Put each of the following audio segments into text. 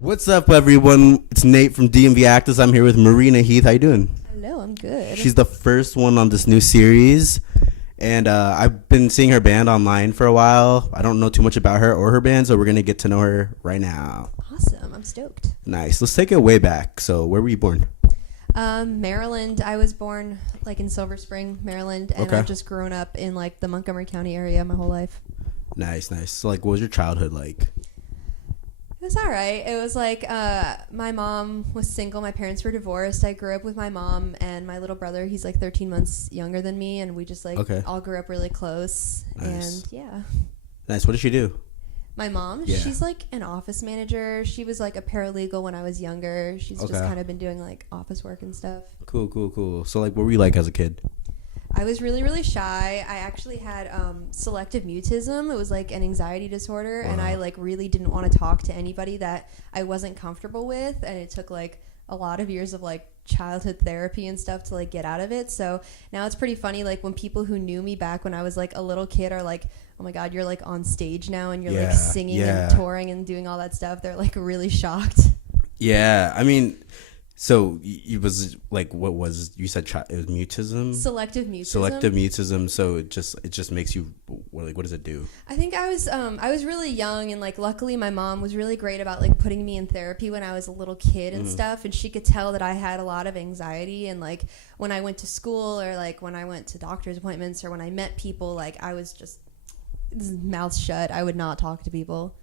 What's up, everyone? It's Nate from DMV Actors. I'm here with Marina Heath. How you doing? Hello, I'm good. She's the first one on this new series, and I've been seeing her band online for a while. I don't know too much about her or her band, so we're gonna get to know her right now. Awesome. I'm stoked. Nice. Let's take it way back. So, where were you born? Maryland. I was born like in Silver Spring, Maryland, and Okay. I've just grown up in like the Montgomery County area my whole life. Nice, nice. So, like, what was your childhood like? It was all right. It was like my mom was single. My parents were divorced. I grew up with my mom and my little brother. He's like 13 months younger than me, and we just like Okay. all grew up really close. Nice. And yeah. Nice. What did she do? My mom, Yeah. she's like an office manager. She was like a paralegal when I was younger. She's just Okay. kind of been doing like office work and stuff. Cool, cool, cool. So, like, what were you like as a kid? I was really, really shy. I actually had selective mutism. It was like an anxiety disorder, and I Wow. like really didn't want to talk to anybody that I wasn't comfortable with, and it took like a lot of years of like childhood therapy and stuff to like get out of it. So now it's pretty funny, like when people who knew me back when I was like a little kid are like, oh my god, you're like on stage now and you're like Yeah, singing yeah. and touring and doing all that stuff. They're like really shocked. Yeah, I mean, so it was like, what was you said? It was mutism. Selective mutism. Selective mutism. So it just makes you what does it do? I think I was really young, and like luckily my mom was really great about like putting me in therapy when I was a little kid and stuff, and she could tell that I had a lot of anxiety, and like when I went to school or like when I went to doctor's appointments or when I met people, like I was just mouth shut. I would not talk to people.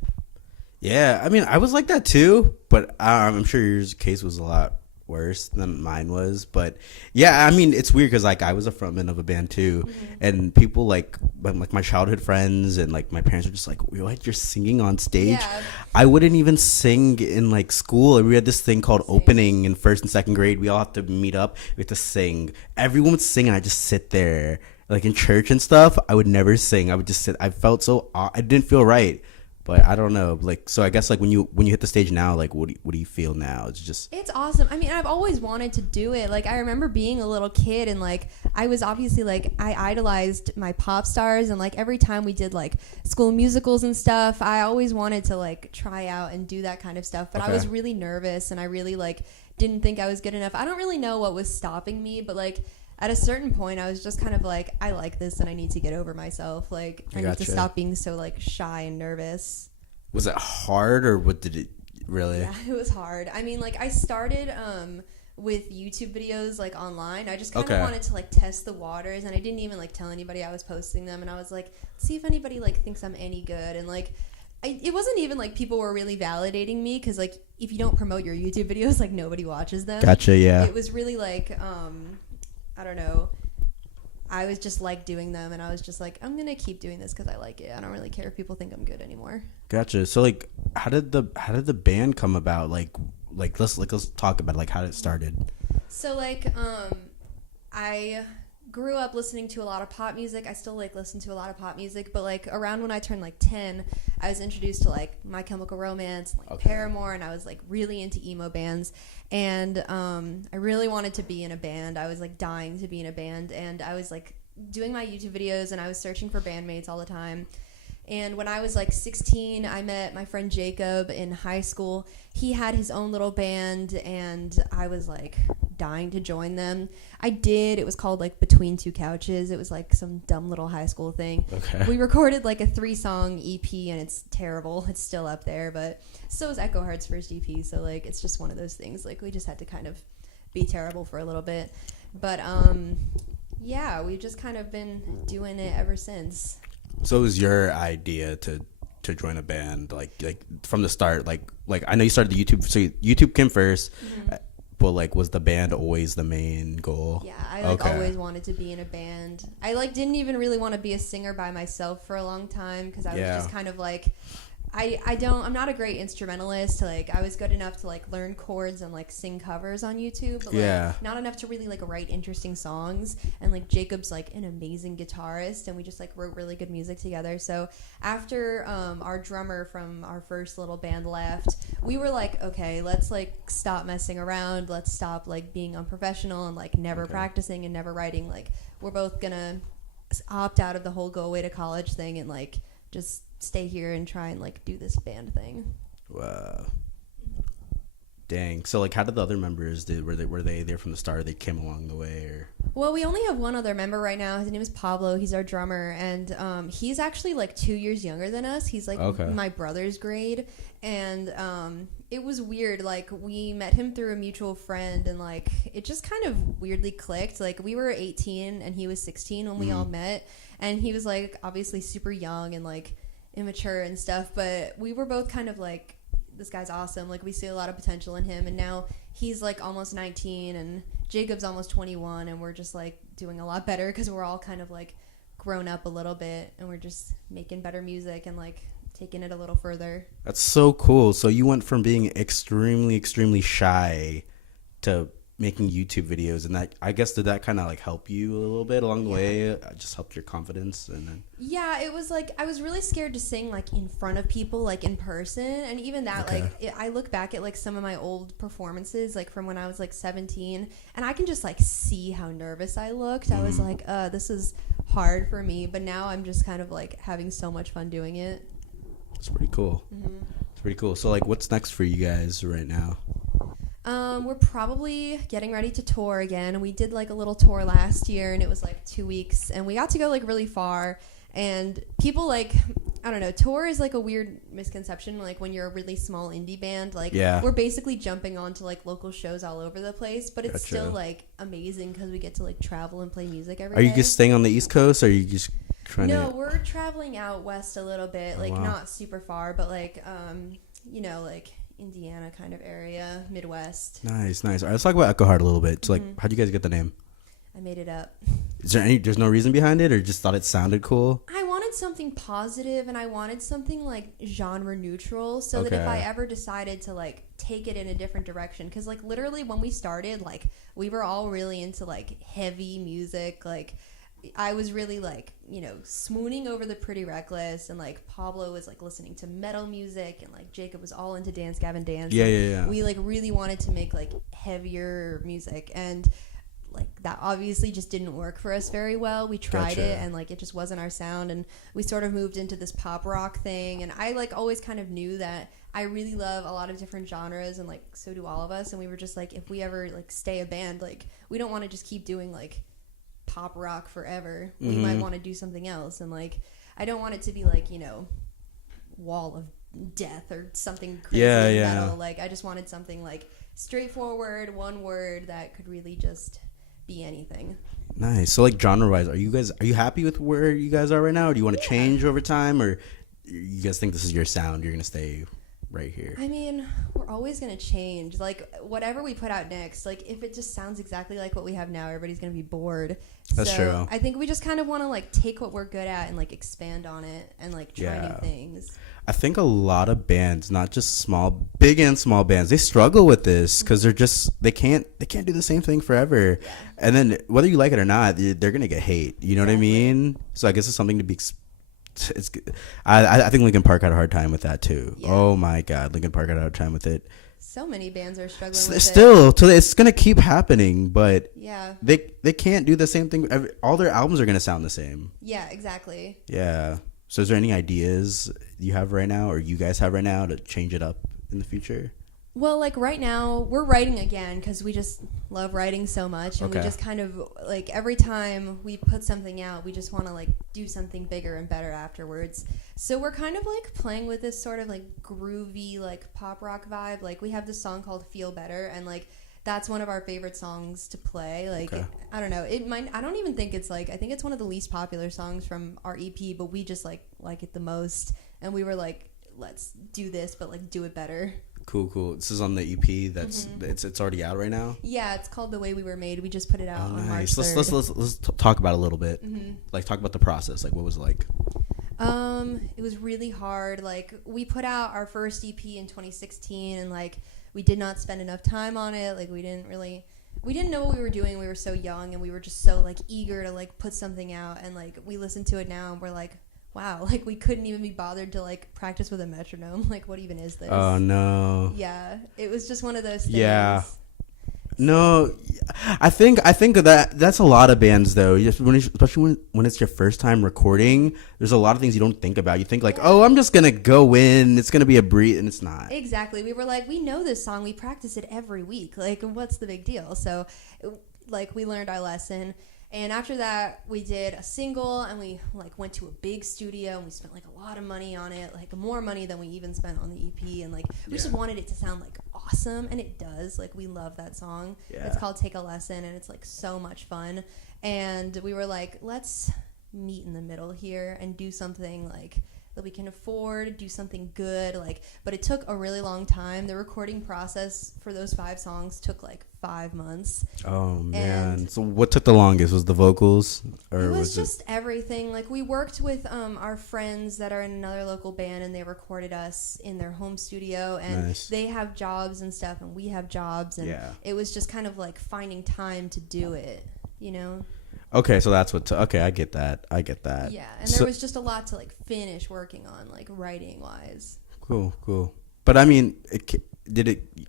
Yeah, I mean, I was like that too, but I'm sure your case was a lot worse than mine was. But yeah, I mean, it's weird because like I was a frontman of a band too, and people like my childhood friends and like my parents were just like, "What? You're singing on stage?" Yeah. I wouldn't even sing in like school. We had this thing called opening in first and second grade. We all have to meet up. We have to sing. Everyone would sing, and I just sit there. Like in church and stuff, I would never sing. I would just sit. I felt so. I didn't feel right. But I don't know, like, so I guess like when you hit the stage now, like, what do you feel now? It's just It's awesome. I mean, I've always wanted to do it. Like, I remember being a little kid and, like, I was obviously, like, I idolized my pop stars. And, like, every time we did, like, school musicals and stuff, I always wanted to, like, try out and do that kind of stuff. But I was really nervous and I really, like, didn't think I was good enough. I don't really know what was stopping me, but, like, at a certain point, I was just kind of like, I like this and I need to get over myself. Like, I need to gotcha. stop being so, like, shy and nervous. was it hard or what did it really? Yeah, it was hard. I mean, like, I started with YouTube videos, like, online. I just kind of wanted to, like, test the waters, and I didn't even, like, tell anybody I was posting them, and I was like, see if anybody, like, thinks I'm any good, and, like, it wasn't even, like, people were really validating me, because, like, if you don't promote your YouTube videos, like, nobody watches them. Gotcha, yeah. It was really, like, I don't know. I was just like doing them, and I was just like, I'm gonna keep doing this because I like it. I don't really care if people think I'm good anymore. Gotcha. So like, how did the band come about? Let's talk about it, like how it started. So like, I grew up listening to a lot of pop music. I still like listen to a lot of pop music, but like around when I turned like 10, I was introduced to like My Chemical Romance, like Paramore, and I was like really into emo bands. And I really wanted to be in a band. I was like dying to be in a band, and I was like doing my YouTube videos, and I was searching for bandmates all the time. And when I was like 16, I met my friend Jacob in high school. He had his own little band, and I was like dying to join them. I did. It was called like Between Two Couches. It was like some dumb little high school thing. Okay. We recorded like a 3-song EP, and it's terrible. It's still up there, but so is Echoheart's first EP. So like it's just one of those things. Like we just had to kind of be terrible for a little bit. But yeah, we've just kind of been doing it ever since. So it was your idea to join a band, like from the start, like I know you started the YouTube, so YouTube came first, but like was the band always the main goal? Yeah, I like always wanted to be in a band. I like didn't even really want to be a singer by myself for a long time because I was just kind of like, I'm not a great instrumentalist. Like I was good enough to like learn chords and like sing covers on YouTube, but like not enough to really like write interesting songs. And like Jacob's like an amazing guitarist, and we just like wrote really good music together. So after our drummer from our first little band left, we were like, okay, let's like stop messing around. Let's stop like being unprofessional and like never practicing and never writing. Like we're both gonna opt out of the whole go away to college thing and like just stay here and try and like do this band thing. Wow. Dang. So like, how did the other members did? Were they there from the start? They came along the way, or? Well, we only have one other member right now. His name is Pablo. He's our drummer, and he's actually like 2 years younger than us. He's like my brother's grade, and it was weird. Like we met him through a mutual friend, and like it just kind of weirdly clicked. Like we were 18 and he was 16 when we all met, and he was like obviously super young and like immature and stuff, but we were both kind of like, this guy's awesome. Like we see a lot of potential in him, and now he's like almost 19 and Jacob's almost 21, and we're just like doing a lot better because we're all kind of like grown up a little bit, and we're just making better music and like taking it a little further. That's so cool. So you went from being extremely shy to making YouTube videos, and that, I guess, did that kind of like help you a little bit along the way? It just helped your confidence, and then it was like I was really scared to sing like in front of people, like in person, and even that I look back at like some of my old performances like from when I was like 17, and I can just like see how nervous I looked. I was like, this is hard for me, but now I'm just kind of like having so much fun doing it. It's pretty cool. It's pretty cool. So like, what's next for you guys right now? We're probably getting ready to tour again. We did like a little tour last year, and it was like 2 weeks, and we got to go like really far. And people like, I don't know, tour is like a weird misconception. Like when you're a really small indie band, like we're basically jumping onto like local shows all over the place, but it's still like amazing because we get to like travel and play music every day. Are you just staying on the East Coast, or are you just trying to? No, we're traveling out west a little bit, like not super far, but like, you know, like Indiana kind of area, Midwest. Nice. All right, let's talk about Echoheart a little bit. So, like, how'd you guys get the name? I made it up. Is there there's no reason behind it, or just thought it sounded cool? I wanted something positive, and I wanted something like genre neutral, so that if I ever decided to like take it in a different direction, because like literally when we started, like we were all really into like heavy music, like I was really like, you know, swooning over the Pretty Reckless, and like Pablo was like listening to metal music, and like Jacob was all into Dance Gavin Dance. Yeah. We like really wanted to make like heavier music, and like that obviously just didn't work for us very well. We tried it, and like it just wasn't our sound, and we sort of moved into this pop rock thing, and I like always kind of knew that I really love a lot of different genres, and like so do all of us, and we were just like, if we ever like stay a band, like we don't want to just keep doing like pop rock forever. We might want to do something else, and like I don't want it to be like, you know, Wall of Death or something crazy metal. Like I just wanted something like straightforward, one word that could really just be anything. Nice. So like genre wise, are you happy with where you guys are right now, or do you want to change over time, or you guys think this is your sound, you're gonna stay right here? I mean, we're always gonna change. Like whatever we put out next, like if it just sounds exactly like what we have now, everybody's gonna be bored. That's true. I think we just kind of want to like take what we're good at and like expand on it and like try new things. I think a lot of bands, not just big and small bands, they struggle with this because they can't do the same thing forever. Yeah. And then whether you like it or not, they're gonna get hate. You know what I mean? So I guess it's something to be. It's. I think Linkin Park had a hard time with that too. Yeah. Oh my God, Linkin Park had a hard time with it. So many bands are struggling with still, it. So it's gonna keep happening, but they can't do the same thing. All their albums are gonna sound the same. Yeah, exactly. Yeah. So is there any ideas you have right now, or you guys have right now, to change it up in the future? Well, like right now, we're writing again because we just love writing so much, and we just kind of like every time we put something out, we just want to like do something bigger and better afterwards. So we're kind of like playing with this sort of like groovy like pop rock vibe. Like we have this song called "Feel Better," and like that's one of our favorite songs to play. Like I don't know, I don't even think it's like, I think it's one of the least popular songs from our EP, but we just like it the most, and we were like, let's do this, but like do it better. Cool. This is on the EP. That's it's already out right now. Yeah, it's called "The Way We Were Made." We just put it out on March 3rd. Let's talk about it a little bit. Like talk about the process. Like what was it like? It was really hard. Like we put out our first EP in 2016, and like we did not spend enough time on it. Like we didn't know what we were doing. We were so young, and we were just so like eager to like put something out, and like we listen to it now and we're like, wow, like we couldn't even be bothered to like practice with a metronome. Like what even is this? Oh no. Yeah, it was just one of those things. Yeah. No, I think that's a lot of bands though. Especially when it's your first time recording, there's a lot of things you don't think about. You think like, oh, I'm just gonna go in. It's gonna be a breeze, and it's not. Exactly. We were like, we know this song. We practice it every week. Like, what's the big deal? So, like, we learned our lesson. And after that, we did a single, and we like went to a big studio, and we spent like a lot of money on it, like more money than we even spent on the EP. And like, we just wanted it to sound like awesome, and it does. Like, we love that song. Yeah. It's called "Take a Lesson," and it's like so much fun. And we were like, let's meet in the middle here and do something like that we can afford, do something good, like, but it took a really long time. The recording process for those 5 songs took like 5 months. Oh man! So what took the longest? Was the vocals, or it was just everything. Like, we worked with our friends that are in another local band, and they recorded us in their home studio, and they have jobs and stuff, and we have jobs, and it was just kind of like finding time to do it, you know? Okay, so that's what. Okay, I get that. Yeah, and there was just a lot to like finish working on, like writing wise. Cool. But I mean,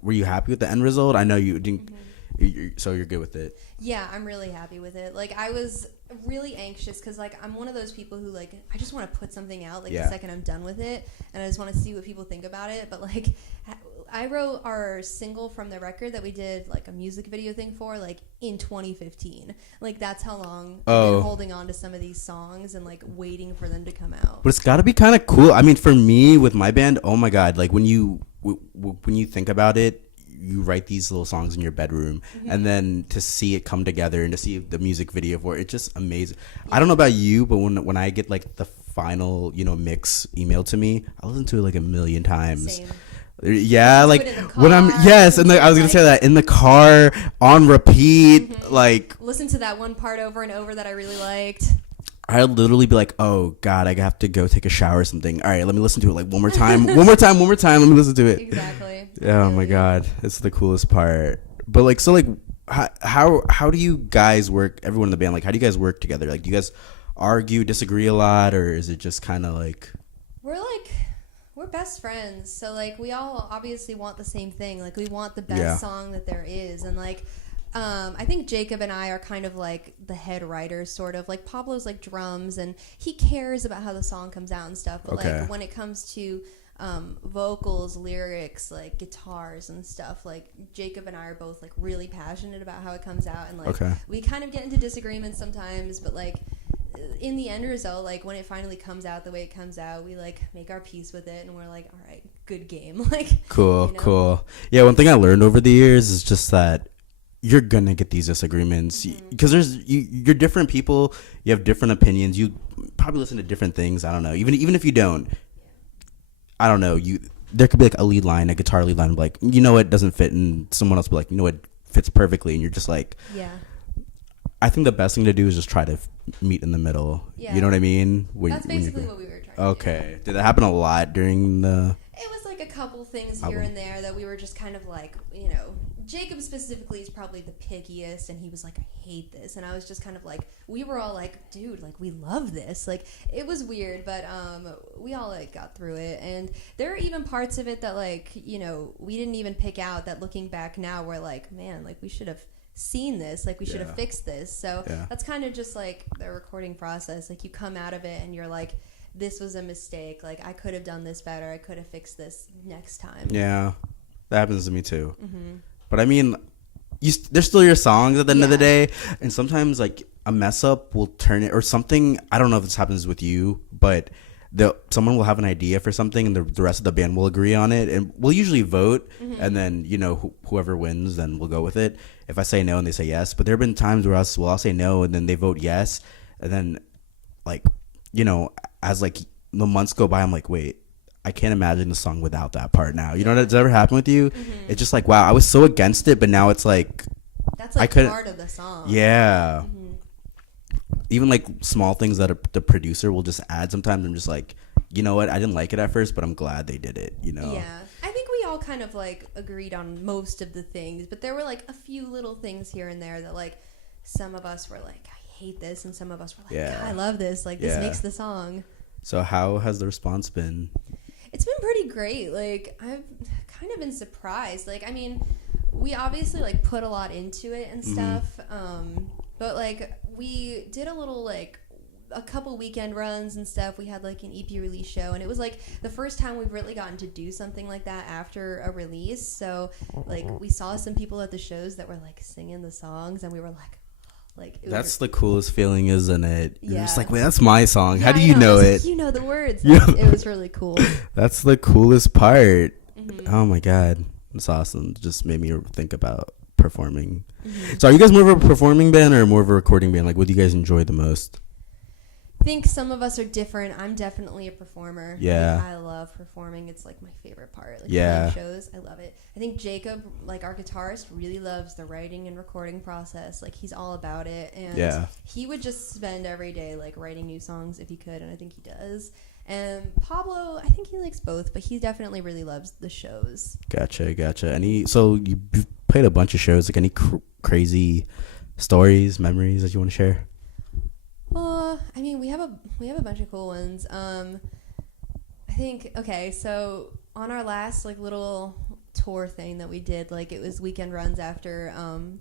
were you happy with the end result? I know you didn't. So you're good with it. Yeah, I'm really happy with it. Like, I was really anxious because like I'm one of those people who like I just want to put something out like the second I'm done with it, and I just want to see what people think about it. But like, I wrote our single from the record that we did like a music video thing for like in 2015. Like, that's how long I've been holding on to some of these songs and like waiting for them to come out. But it's got to be kind of cool. I mean, for me with my band, oh my god, like when you think about it, you write these little songs in your bedroom, and then to see it come together and to see the music video for it, it's just amazing. I don't know about you, but when I get like the final mix emailed to me, I listen to it like a million times. Same. Yeah, like when I'm and I was gonna say that in the car on repeat, like listen to that one part over and over that I really liked. I'd literally be like, oh god, I have to go take a shower or something. All right, let me listen to it like one more time. Let me listen to it. Exactly. Oh my god, it's the coolest part. But like, so like, how do you guys work? Everyone in the band, like, how do you guys work together? Like, do you guys argue, disagree a lot, or is it just kind of like we're best friends, so like we all obviously want the same thing. Like, we want the best song that there is, and like I think Jacob and I are kind of like the head writers, sort of. Like, Pablo's like drums, and he cares about how the song comes out and stuff. But like when it comes to vocals, lyrics, like guitars and stuff, like Jacob and I are both like really passionate about how it comes out, and like we kind of get into disagreements sometimes, but like in the end result, like when it finally comes out the way it comes out, we like make our peace with it, and we're like, all right, good game. Like, cool. Yeah, one thing I learned over the years is just that you're gonna get these disagreements because you're different people, you have different opinions, you probably listen to different things. I don't know, even if you don't, I don't know, there could be like a lead line, a guitar lead line, like, you know, it doesn't fit, and someone else will be like, you know, it fits perfectly, and you're just like, I think the best thing to do is just try to meet in the middle. You know what I mean? That's basically what we were trying to do. Did that happen a lot during the... It was like a couple things here and there that we were just kind of like, you know, Jacob specifically is probably the pickiest, and he was like, I hate this. And I was just kind of like, we were all like, dude, like, we love this. Like, it was weird, but we all like got through it. And there are even parts of it that, like, you know, we didn't even pick out, that looking back now, we're like, man, like, we should have seen this, like, we should have fixed this. So that's kind of just like the recording process. Like, you come out of it and you're like, this was a mistake, like, I could have done this better, I could have fixed this next time. Yeah, that happens to me too. But I mean, they're still your songs at the end of the day, and sometimes like a mess up will turn it, or something. I don't know if this happens with you, but someone will have an idea for something, and the rest of the band will agree on it, and we'll usually vote, and then, you know, whoever wins, then we'll go with it. If I say no and they say yes, but there have been times where I'll say no, and then they vote yes, and then, like, you know, as like the months go by, I'm like, wait, I can't imagine the song without that part now. You know, does that ever happen with you? It's just like, wow, I was so against it, but now it's like, that's like part of the song. Yeah. Even like small things that the producer will just add sometimes. I'm just like, you know what? I didn't like it at first, but I'm glad they did it, you know? Yeah. I think we all kind of like agreed on most of the things, but there were like a few little things here and there that like some of us were like, I hate this, and some of us were like, I love this. Like, this makes the song. So how has the response been? It's been pretty great. Like, I've kind of been surprised. Like, I mean, we obviously like put a lot into it and stuff. But like we did a couple weekend runs and stuff. We had like an EP release show, and it was like the first time we've really gotten to do something like that after a release. So like we saw some people at the shows that were like singing the songs, and we were like it That's the coolest feeling, isn't it? Yeah. You're just like, wait, that's my song. Yeah, How do you know it? Like, you know the words. Yeah. It was really cool. That's the coolest part. Oh my god, that's awesome. Just made me think about performing. So are you guys more of a performing band or more of a recording band? Like, what do you guys enjoy the most? I think some of us are different. I'm definitely a performer. Yeah. I love performing. It's like my favorite part. Like Yeah. playing shows, I love it. I think Jacob, like our guitarist, really loves the writing and recording process. Like he's all about it, and Yeah. he would just spend every day like writing new songs if he could, and I think he does. And Pablo, I think he likes both, but he definitely really loves the shows. Gotcha. So you've played a bunch of shows. Like any crazy stories, memories that you want to share? I mean, we have a bunch of cool ones. I think so on our last like little tour thing that we did, like it was weekend runs after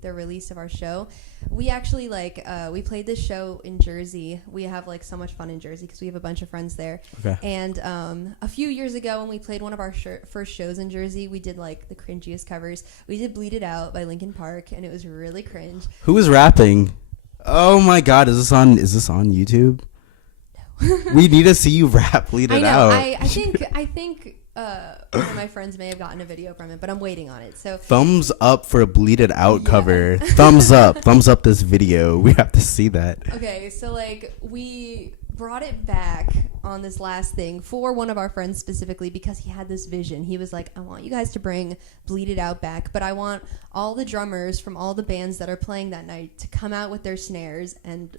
the release of our show. We actually we played this show in Jersey. We have like so much fun in Jersey because we have a bunch of friends there. Okay. And a few years ago when we played one of our first shows in Jersey, we did like the cringiest covers. We did "Bleed It Out" by Linkin Park, and it was really cringe. Who was rapping? Oh my god, is this on YouTube? No. We need to see you rap "Bleed It Out." I think one of my friends may have gotten a video from it, but I'm waiting on it. So thumbs up for a "Bleed It Out" cover. Thumbs up this video. We have to see that. Okay, so like we brought it back on this last thing for one of our friends specifically because he had this vision. He was like, I want you guys to bring "Bleed It Out" back, but I want all the drummers from all the bands that are playing that night to come out with their snares and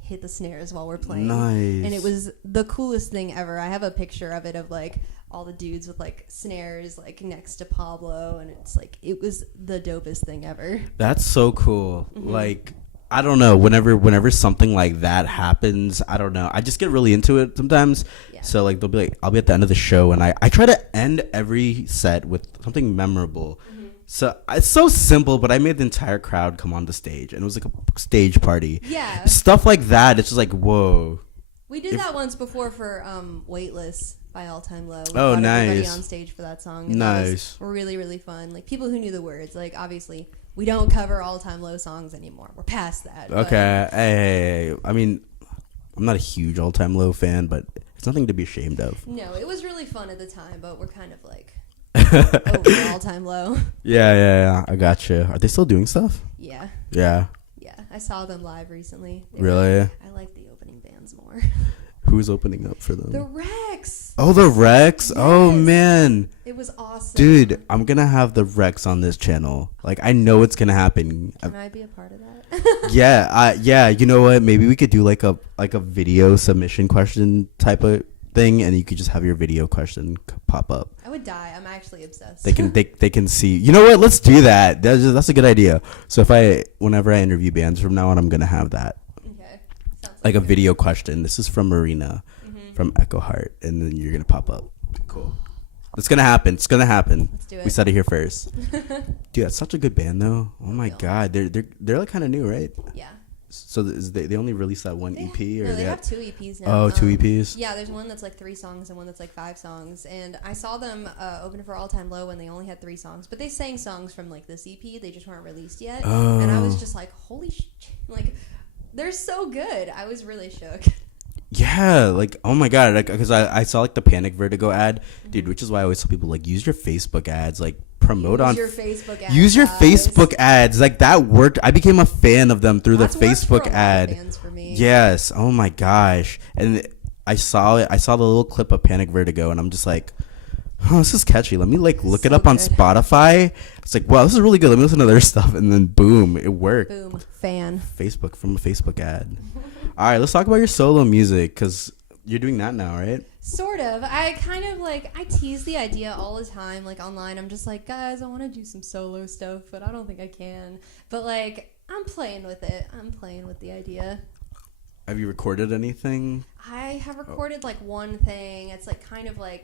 hit the snares while we're playing. Nice. And it was the coolest thing ever. I have a picture of it of like all the dudes with like snares like next to Pablo, and it's like it was the dopest thing ever. That's so cool. Like I don't know, whenever something like that happens, I don't know, I just get really into it sometimes. Yeah. So like they'll be like, I'll be at the end of the show and I try to end every set with something memorable. So it's so simple, but I made the entire crowd come on the stage, and it was like a stage party. Yeah. Stuff like that, it's just like, whoa. We did that once before for Weightless by All Time Low. We Oh, brought everybody nice. on stage for that song. And Nice. That was really, really fun. Like people who knew the words. Like obviously we don't cover All Time Low songs anymore. We're past that. Okay. Hey, I mean, I'm not a huge All Time Low fan, but it's nothing to be ashamed of. No, it was really fun at the time, but we're kind of like over All Time Low. Yeah. I gotcha. Are they still doing stuff? Yeah. Yeah. Yeah. I saw them live recently. Really? I like the opening bands more. Who's opening up for them? The Rex. Oh, the Rex. Yes. Oh man, It was awesome. dude, I'm gonna have the Rex on this channel. Like I know it's gonna happen. Can I be a part of that? Yeah. You know what? Maybe we could do like a video submission question type of thing, and you could just have your video question pop up. I would die. I'm actually obsessed. They can see. You know what? Let's do that. That's a good idea. So whenever I interview bands from now on, I'm gonna have that. Okay. Sounds Like a good. video question. This is from Marina from Echoheart, and then you're gonna pop up. Cool. It's gonna happen. Let's do it. We said it here first. Dude, that's such a good band though. Oh my Real. god, they're like kind of new, right? Yeah. So they only released that one EP, or No, they they have 2 EPs now. Oh, 2 EPs. Yeah, there's one that's like 3 songs and one that's like 5 songs. And I saw them open for All Time Low when they only had 3 songs, but they sang songs from like this EP. They just weren't released yet. Oh. And I was just like, holy like they're so good. I was really shook. Yeah, like oh my god, like because I saw like the Panic Vertigo ad, dude, which is why I always tell people like use your Facebook ads, like promote Use on your Facebook ads. use your guys. Facebook ads, like that worked. I became a fan of them through That's the worked for Facebook a lot of ad. bands for me. Yes, oh my gosh, and I saw it. I saw the little clip of Panic Vertigo, and I'm just like, oh, this is catchy. Let me like look it So up on good. Spotify. It's like, wow, this is really good. Let me listen to their stuff, and then boom, it worked. Boom. Fan. Facebook from a Facebook ad. All right, let's talk about your solo music because you're doing that now, right? Sort of. I kind of like, I tease the idea all the time, like online. I'm just like, guys, I want to do some solo stuff, but I don't think I can. But like, I'm playing with it. I'm playing with the idea. Have you recorded anything? I have recorded like one thing. It's like kind of like,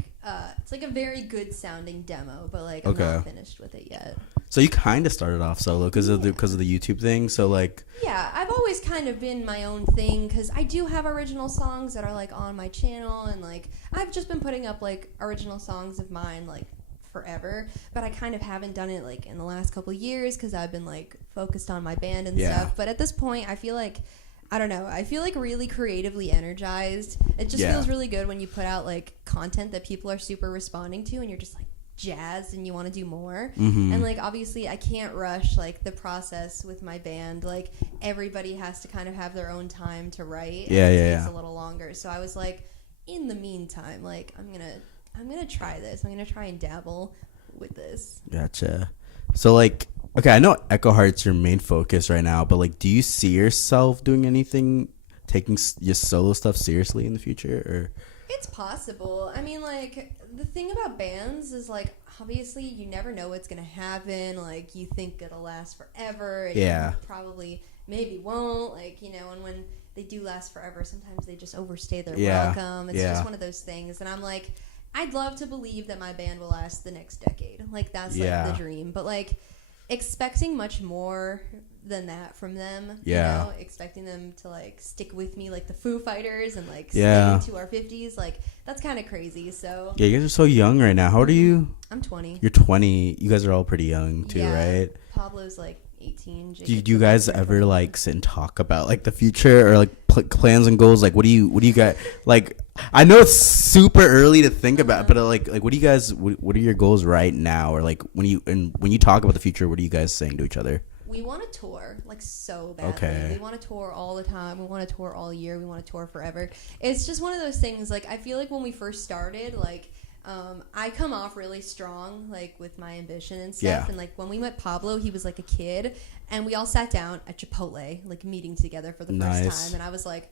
it's like a very good sounding demo, but like I'm Okay. not finished with it yet. So you kind of started off solo because of the YouTube thing. So like, Yeah, I've always kind of been my own thing because I do have original songs that are like on my channel, and like I've just been putting up like original songs of mine like forever, but I kind of haven't done it like in the last couple of years because I've been like focused on my band and stuff. But at this point, I feel like I don't know. I feel like really creatively energized. It just feels really good when you put out like content that people are super responding to, and you're just like jazzed and you want to do more. And like obviously I can't rush like the process with my band. Like everybody has to kind of have their own time to write. And it takes a little longer. So I was like, in the meantime, like I'm gonna try this. I'm gonna try and dabble with this. Gotcha. So like, okay, I know Echoheart's your main focus right now, but like, do you see yourself doing anything, taking your solo stuff seriously in the future, or? It's possible. I mean, like, the thing about bands is, like, obviously you never know what's going to happen. Like, you think it'll last forever. And you probably maybe won't. Like, you know, and when they do last forever, sometimes they just overstay their welcome. It's just one of those things. And I'm like, I'd love to believe that my band will last the next decade. Like, that's, like, the dream. But, like, expecting much more than that from them, you know, expecting them to like stick with me like the Foo Fighters and like stay into our 50s, like that's kind of crazy. So you guys are so young right now. How old are you? I'm 20. You're 20. You guys are all pretty young too, right? Pablo's like 18. Do you guys ever like sit and talk about like the future or like plans and goals? Like what do you got? Like I know it's super early to think about, but like what do you guys? What are your goals right now? Or like when you talk about the future, what are you guys saying to each other? We want to tour like so badly. Okay. We want to tour all the time. We want to tour all year. We want to tour forever. It's just one of those things. Like I feel like when we first started, like I come off really strong, like with my ambition and stuff. Yeah. And like when we met Pablo, he was like a kid, and we all sat down at Chipotle, like meeting together for the first time. And I was like,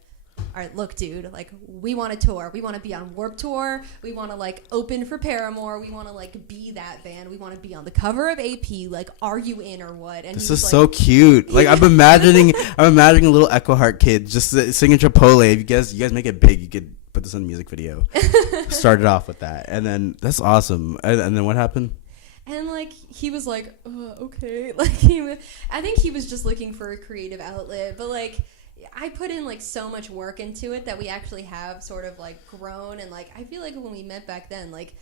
all right, look, dude, like we want to tour. We want to be on Warped Tour. We want to like open for Paramore. We want to like be that band. We want to be on the cover of AP. Like, are you in or what? And this is like, so cute. Like I'm imagining a little Echoheart kid just singing Chipotle. If you guys make it big, you could put this in a music video. Started off with that, and then that's awesome. And then what happened? And like he was like, okay, like I think he was just looking for a creative outlet, but like. I put in like so much work into it that we actually have sort of like grown, and like I feel like when we met back then, like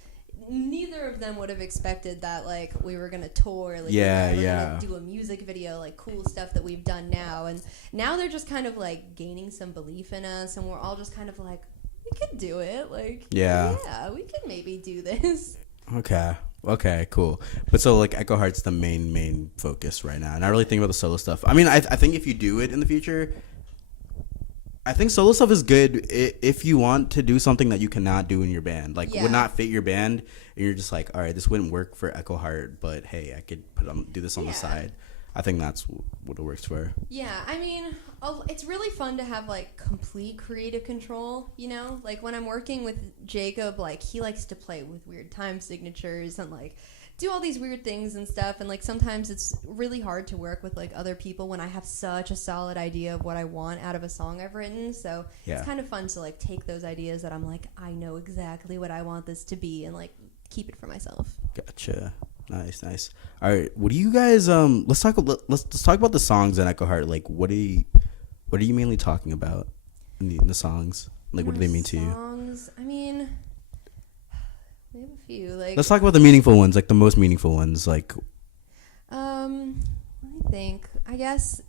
neither of them would have expected that like we were gonna tour, like we were gonna do a music video, like cool stuff that we've done now, and now they're just kind of like gaining some belief in us, and we're all just kind of like we could do it, like yeah we could maybe do this. Okay, cool. But so like Echoheart's the main focus right now, and I really think about the solo stuff. I mean, I think if you do it in the future, I think solo stuff is good if you want to do something that you cannot do in your band. Like, would not fit your band, and you're just like, all right, this wouldn't work for Echoheart, but hey, I could do this on the side. I think that's what it works for. Yeah, I mean, it's really fun to have, like, complete creative control, you know? Like, when I'm working with Jacob, like, he likes to play with weird time signatures and, like, do all these weird things and stuff, and like sometimes it's really hard to work with like other people when I have such a solid idea of what I want out of a song I've written. So it's kind of fun to like take those ideas that I'm like, I know exactly what I want this to be, and like keep it for myself. Gotcha. Nice. All right, what do you guys let's talk about the songs in Echoheart. Like what are you mainly talking about in the songs? Like what do they mean to you? Songs, I mean, we have a few. Like, let's talk about the meaningful ones, like the most meaningful ones. Like, let me think. I guess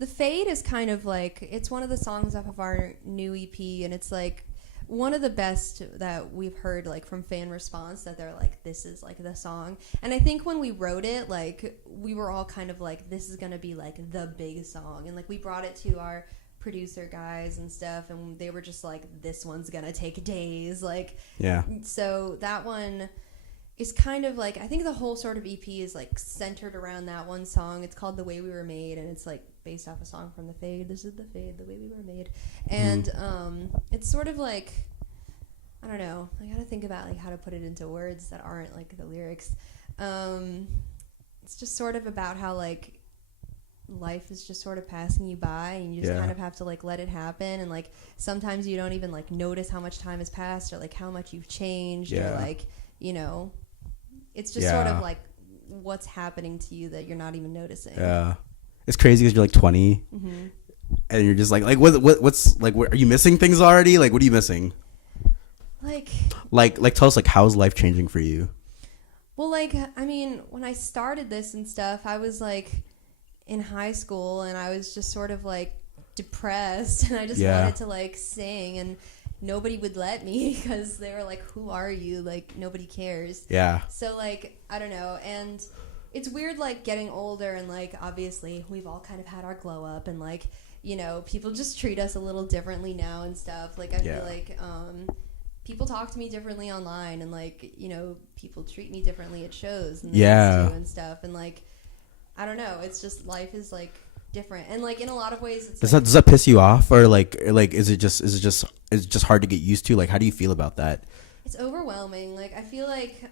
The Fade is kind of like, it's one of the songs off of our new EP, and it's like one of the best that we've heard like from fan response, that they're like, this is like the song. And I think when we wrote it, like we were all kind of like, this is gonna be like the big song, and like we brought it to our producer guys and stuff, and they were just like, this one's gonna take days, like so that one is kind of like, I think the whole sort of EP is like centered around that one song. It's called The Way We Were Made, and it's like based off a song from The Fade. This is The Fade, The Way We Were Made. And it's sort of like, I don't know, I gotta think about like how to put it into words that aren't like the lyrics. It's just sort of about how like life is just sort of passing you by, and you just kind of have to like let it happen, and like sometimes you don't even like notice how much time has passed, or like how much you've changed, or like, you know, it's just sort of like what's happening to you that you're not even noticing. Yeah, it's crazy because you're like 20, and you're just like what's like? What, are you missing things already? Like, what are you missing? Like tell us, like, how's life changing for you? Well, like, I mean, when I started this and stuff, I was like in high school, and I was just sort of like depressed, and I just wanted to like sing, and nobody would let me because they were like, who are you? Like, nobody cares. Yeah. So like, I don't know. And it's weird, like, getting older, and like, obviously we've all kind of had our glow up, and like, you know, people just treat us a little differently now and stuff. Like, I feel like people talk to me differently online, and like, you know, people treat me differently at shows and they used to and stuff, and like, I don't know, it's just, life is like different, and like in a lot of ways it's does that piss you off, or like is it just hard to get used to? Like, how do you feel about that? It's overwhelming. Like, I feel like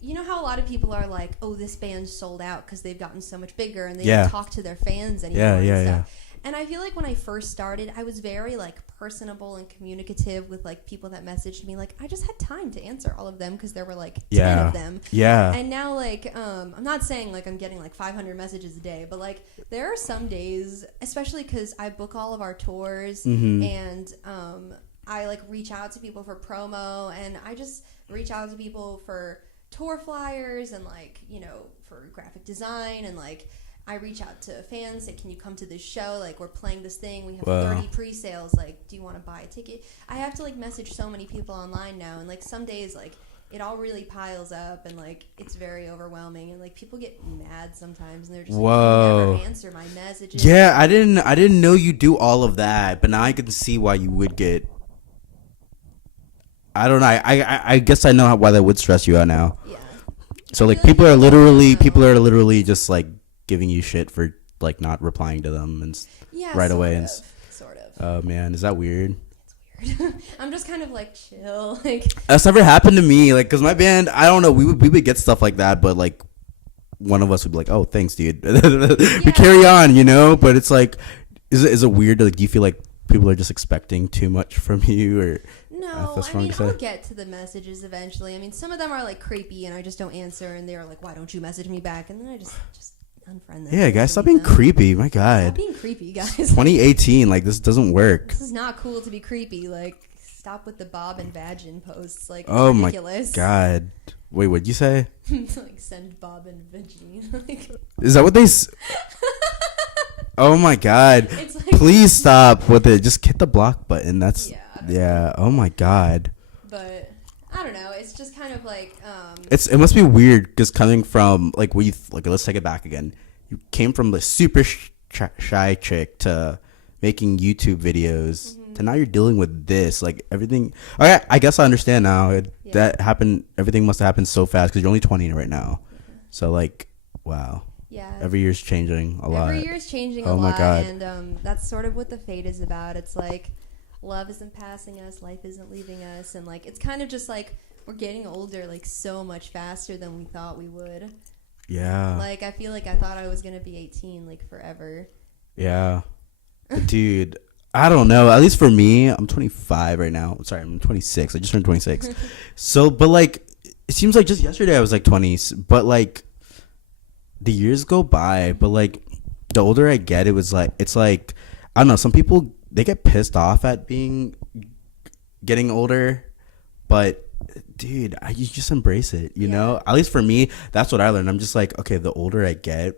you know how a lot of people are like, oh, this band's sold out because they've gotten so much bigger and they don't talk to their fans anymore and stuff. And I feel like when I first started, I was very like personable and communicative with like people that messaged me. Like, I just had time to answer all of them because there were like 10 of them. Yeah. And now, like, I'm not saying like I'm getting like 500 messages a day, but like there are some days, especially because I book all of our tours, and I like reach out to people for promo, and I just reach out to people for tour flyers, and like, you know, for graphic design, and like I reach out to fans, say, can you come to this show? Like, we're playing this thing. We have 30 pre-sales. Like, do you want to buy a ticket? I have to, like, message so many people online now. And, like, some days, like, it all really piles up. And, like, it's very overwhelming. And, like, people get mad sometimes. And they're just like, you never answer my messages. Yeah, I didn't know you do all of that. But now I can see why you would get... I don't know. I guess I know why that would stress you out now. Yeah. So, like, people are literally just, like, giving you shit for like not replying to them and right away and sort of. Oh man, is that weird? It's weird. I'm just kind of like chill. Like, that's never happened to me. Like, cause my band, I don't know, we would get stuff like that, but like one of us would be like, oh, thanks, dude. We carry on, you know. But it's like, is it weird? Like, do you feel like people are just expecting too much from you, or? No, I mean, I'll get to the messages eventually. I mean, some of them are like creepy, and I just don't answer, and they're like, why don't you message me back? And then I just unfriend them. Yeah, guys, stop being creepy. My God. Stop being creepy, guys. 2018, like, this doesn't work. This is not cool to be creepy. Like, stop with the Bob and Vagin posts. Like, oh ridiculous. My God. Wait, what'd you say? Like, send Bob and Vagin. Like, is that what they... Oh, my God. It's like, please stop with it. Just hit the block button. That's... Yeah. Oh, my God. But... I don't know. It's just kind of like it must be weird because coming from like let's take it back again. You came from the super shy chick to making YouTube videos to now you're dealing with this, like everything. Okay, I guess I understand now. That happened. Everything must have happened so fast because you're only 20 right now. So like, wow. Yeah. Every year's changing a lot. Every year's changing a lot. Oh my God. And that's sort of what the fate is about. It's like, love isn't passing us, life isn't leaving us, and like it's kind of just like we're getting older like so much faster than we thought we would. Yeah. Like, I feel like I thought I was gonna be 18 like forever. Yeah. Dude, I don't know. At least for me, I'm 25 right now. Sorry, I'm 26. I just turned 26. So, but like, it seems like just yesterday I was like 20. But like, the years go by. But like, the older I get, it's like, I don't know. Some people, they get pissed off at getting older, but dude, you just embrace it, you know? At least for me, that's what I learned. I'm just like, okay, the older I get,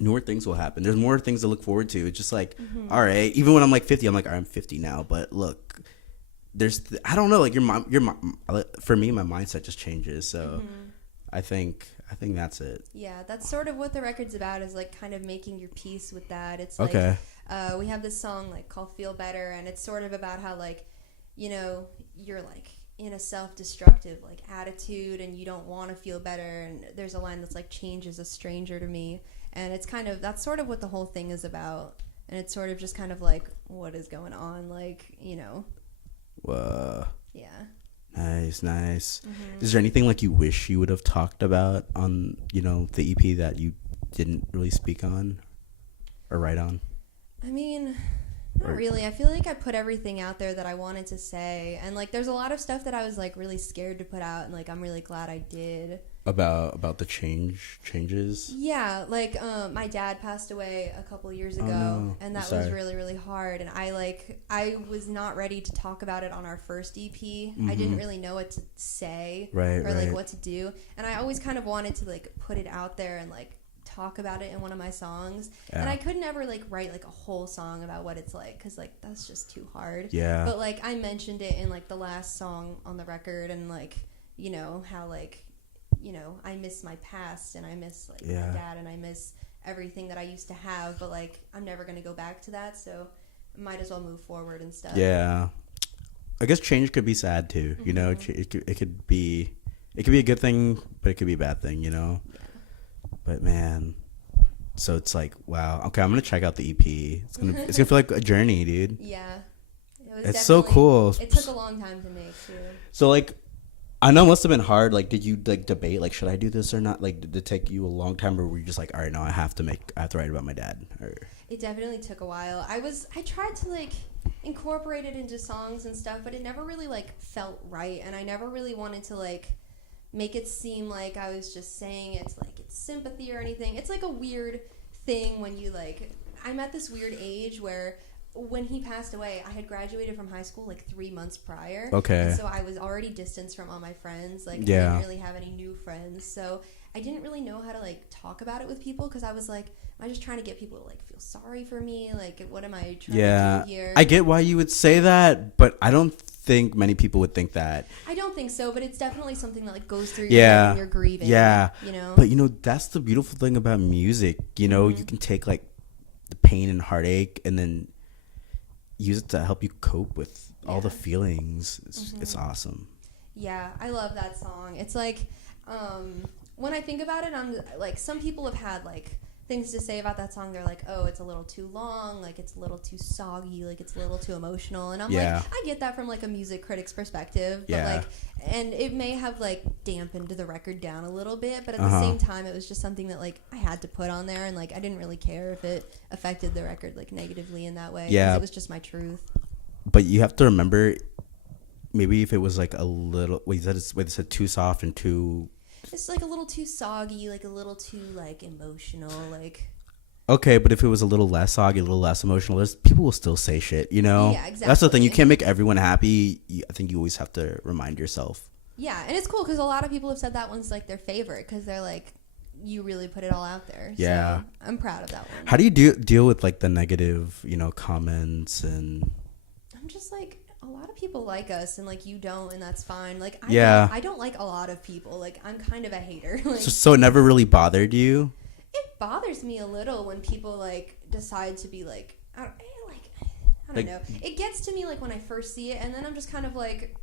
newer things will happen. There's more things to look forward to. It's just like, all right, even when I'm like 50, I'm like, I'm 50 now, but look, I don't know, like for me, my mindset just changes. So I think that's it. Yeah, that's sort of what the record's about, is like kind of making your peace with that. It's like, okay. We have this song like called Feel Better, and it's sort of about how, like, you know, you're like in a self-destructive like attitude and you don't want to feel better, and there's a line that's like, change is a stranger to me, and it's kind of, that's sort of what the whole thing is about, and it's sort of just kind of like, what is going on, like, you know. Whoa. Yeah. Nice. Is there anything like you wish you would have talked about on, you know, the EP that you didn't really speak on or write on? I mean, not really. I feel like I put everything out there that I wanted to say, and like there's a lot of stuff that I was like really scared to put out, and like I'm really glad I did. About the changes. Yeah, like my dad passed away a couple years ago, no. and that Sorry. was really really hard. And I was not ready to talk about it on our first EP. I didn't really know what to say or like Right. what to do, and I always kind of wanted to like put it out there and like talk about it in one of my songs. And I could never like write like a whole song about what it's like, because like that's just too hard. Yeah. But like I mentioned it in like the last song on the record, and like how like I miss my past, and I miss like my dad, and I miss everything that I used to have, but like I'm never going to go back to that, so I might as well move forward and stuff. Yeah. I guess change could be sad too. It could be a good thing, but it could be a bad thing, Yeah. But man, so it's like, wow. Okay, I'm going to check out the EP. It's going to feel like a journey, dude. Yeah. It's so cool. It took a long time to make too. So like, I know it must have been hard. Like, did you like debate like, should I do this or not? Like, did it take you a long time, or were you just like, all right, no, I have to write about my dad? Or... It definitely took a while. I tried to like incorporate it into songs and stuff, but it never really like felt right, and I never really wanted to like make it seem like I was just saying it's like it's sympathy or anything. It's like a weird thing when you like. I'm at this weird age where, when he passed away, I had graduated from high school like 3 months prior. Okay. And so I was already distanced from all my friends. Like, yeah. I didn't really have any new friends. So I didn't really know how to like talk about it with people, because I was like, am I just trying to get people to like feel sorry for me? Like, what am I trying to do here? I get why you would say that, but I don't think many people would think that. I don't think so, but it's definitely something that like goes through your head when you're grieving. Yeah. But that's the beautiful thing about music. You can take like the pain and heartache and then use it to help you cope with all the feelings. It's awesome. Yeah, I love that song. It's like, when I think about it, I'm like, some people have had like things to say about that song. They're like, oh, it's a little too long, like it's a little too soggy, like it's a little too emotional. And I'm like, I get that from like a music critic's perspective, but like, and it may have like dampened the record down a little bit, but at the same time, it was just something that like I had to put on there, and like I didn't really care if it affected the record like negatively in that way. Yeah, it was just my truth. But you have to remember, maybe if it was like a little, wait, you said too soft and too. It's like a little too soggy, like a little too like emotional, like. Okay, but if it was a little less soggy, a little less emotional, people will still say shit, Yeah, exactly. That's the thing. You can't make everyone happy. I think you always have to remind yourself. Yeah, and it's cool because a lot of people have said that one's like their favorite, because they're like, you really put it all out there. Yeah. So I'm proud of that one. How do you deal with like the negative, comments and? I'm just like, a lot of people like us, and like you don't, and that's fine. Like I don't like a lot of people. Like I'm kind of a hater. Like, so it never really bothered you? It bothers me a little when people like decide to be like, I don't know. It gets to me like when I first see it, and then I'm just kind of like,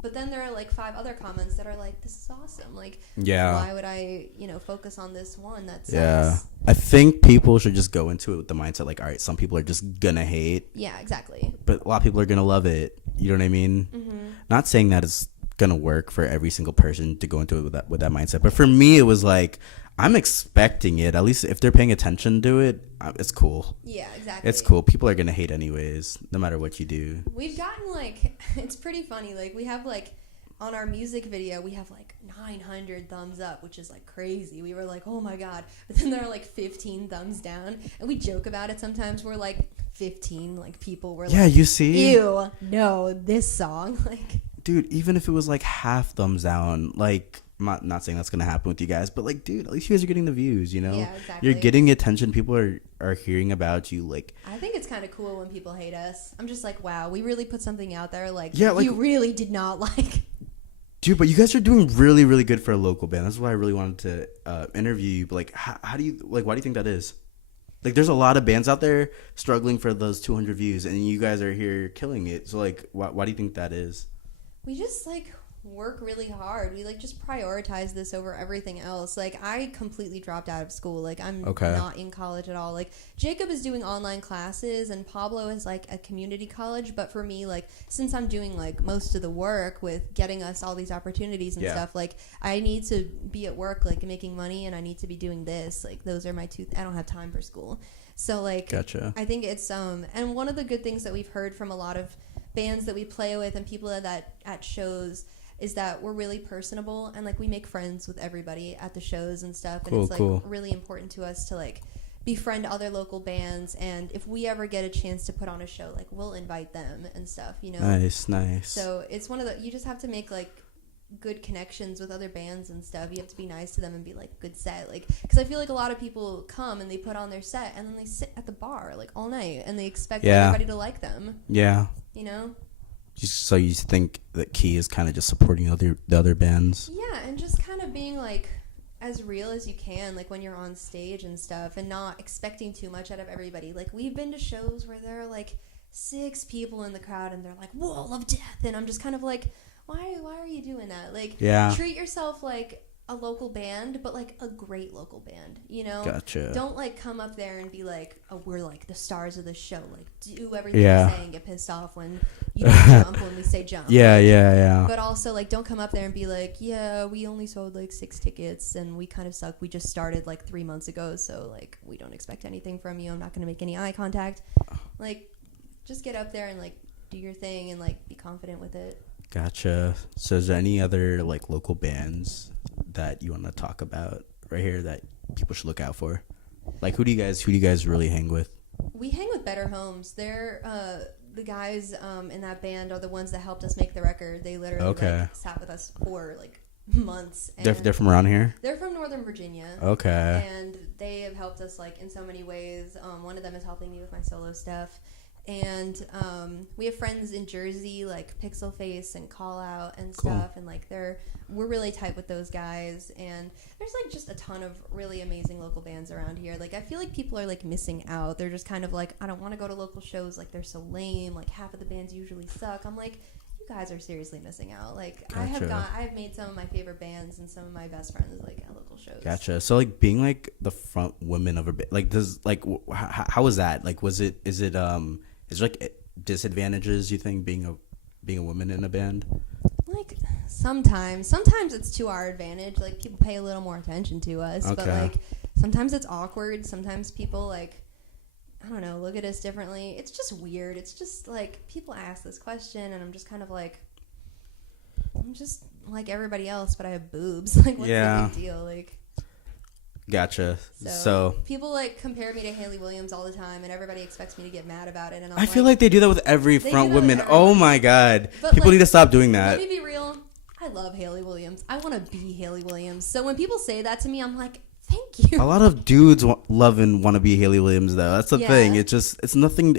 but then there are like 5 other comments that are like, this is awesome. Like, why would I, focus on this one? That's I think people should just go into it with the mindset like, all right, some people are just gonna hate. Yeah, exactly. But a lot of people are gonna love it. You know what I mean? Mm-hmm. Not saying that it's gonna work for every single person to go into it with that mindset. But for me, it was like, I'm expecting it. At least if they're paying attention to it, it's cool. Yeah, exactly. It's cool. People are gonna hate anyways, no matter what you do. We've gotten like, it's pretty funny. Like we have like, on our music video, we have like 900 thumbs up, which is like crazy. We were like, oh my God. But then there are like 15 thumbs down. And we joke about it sometimes. We're like 15, like people were like, you see? Ew, no, this song. Like, dude, even if it was like half thumbs down, like, I'm not saying that's going to happen with you guys, but like, dude, at least you guys are getting the views, Yeah, exactly. You're getting the attention. People are hearing about you. Like, I think it's kind of cool when people hate us. I'm just like, wow, we really put something out there. Like, like, you really did not like. Dude, but you guys are doing really, really good for a local band. That's why I really wanted to interview you. But like, how do you, like, why do you think that is? Like, there's a lot of bands out there struggling for those 200 views, and you guys are here killing it. So like, why do you think that is? We just like work really hard. We like just prioritize this over everything else. Like I completely dropped out of school. Like I'm not in college at all. Like Jacob is doing online classes and Pablo is like a community college, but for me, like since I'm doing like most of the work with getting us all these opportunities and stuff, like I need to be at work like making money, and I need to be doing this. Like those are my two. I don't have time for school. So like Gotcha. I think it's and one of the good things that we've heard from a lot of bands that we play with and people that at shows is that we're really personable and like we make friends with everybody at the shows and stuff. And Cool, it's like cool. really important to us to like befriend other local bands, and if we ever get a chance to put on a show, like we'll invite them and stuff, you know. Nice. So it's one of the, you just have to make like good connections with other bands and stuff. You have to be nice to them and be like, good set, like, because I feel like a lot of people come and they put on their set and then they sit at the bar like all night and they expect everybody to like them, Yeah. you know. So you think that key is kind of just supporting the other bands? Yeah, and just kind of being like as real as you can, like when you're on stage and stuff, and not expecting too much out of everybody. Like we've been to shows where there are like 6 people in the crowd and they're like wall of death, and I'm just kind of like, why are you doing that? Like, treat yourself like a local band, but like a great local band, you know. Gotcha. Don't like come up there and be like, oh, we're like the stars of the show, like do everything we say and get pissed off when you don't jump when we say jump. Yeah. But also like don't come up there and be like, yeah, we only sold like 6 tickets and we kind of suck, we just started like 3 months ago, so like we don't expect anything from you, I'm not going to make any eye contact. Like just get up there and like do your thing and like be confident with it. Gotcha. So is there any other like local bands that you want to talk about right here that people should look out for? Like who do you guys really hang with? We hang with Better Homes. They're the guys in that band are the ones that helped us make the record. They literally like, sat with us for like months. And they're from around here? They're from Northern Virginia. Okay. And they have helped us like in so many ways. One of them is helping me with my solo stuff. And we have friends in Jersey like Pixel Face and Call Out and stuff, and like we're really tight with those guys. And there's like just a ton of really amazing local bands around here. Like I feel like people are like missing out. They're just kind of like, I don't want to go to local shows, like they're so lame, like half of the bands usually suck. I'm like, you guys are seriously missing out. Like Gotcha. I have made some of my favorite bands and some of my best friends like at local shows. Gotcha. So like being like the front woman of a band, like does like how was that? Like is there like disadvantages you think being a woman in a band? Like sometimes it's to our advantage. Like people pay a little more attention to us, but like sometimes it's awkward. Sometimes people like, I don't know, look at us differently. It's just weird. It's just like people ask this question and I'm just kind of like, I'm just like everybody else, but I have boobs. Like what's the big deal? Like. Gotcha. So people like compare me to Hayley Williams all the time, and everybody expects me to get mad about it. And I feel like they do that with every front woman. Oh my god, but people like, need to stop doing that. Let me be real. I love Hayley Williams. I want to be Hayley Williams. So when people say that to me, I'm like, thank you. A lot of dudes love and want to be Hayley Williams, though. That's the thing. It's nothing.